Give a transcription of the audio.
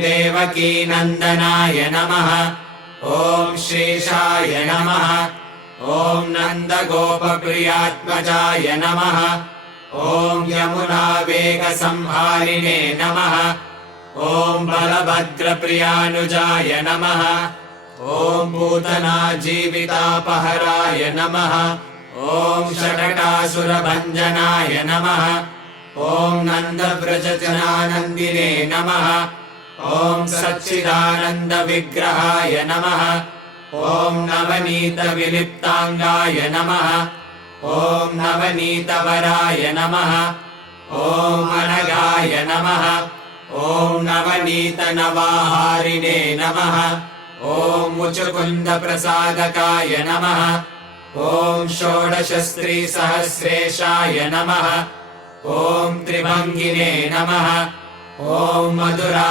देवकीनन्दनाय नमः। ॐ श्रीशाय नमः। ॐ नन्दगोपप्रियात्मजाय नमः। ॐ यमुनावेगसंहारिणे नमः। ॐ बलभद्रप्रियानुजाय नमः। ॐ पूतनाजीवितापहराय नमः। ॐ षटकासुरभञ्जनाय नमः। ॐ नन्दव्रजजनानन्दिने नमः। ॐ सच्चिदानन्दविग्रहाय नमः। ॐ नवनीतविलिप्ताङ्गाय नमः। ॐ नवनीतवराय नमः। ॐ अनगाय नमः। ॐ नवनीतनवाहारिणे नमः। ॐ मुचुकुन्दप्रसादकाय नमः। ॐ षोडशस्त्रीसहस्रेशाय नमः। ॐ त्रिभङ्गिने नमः। ॐ मधुरा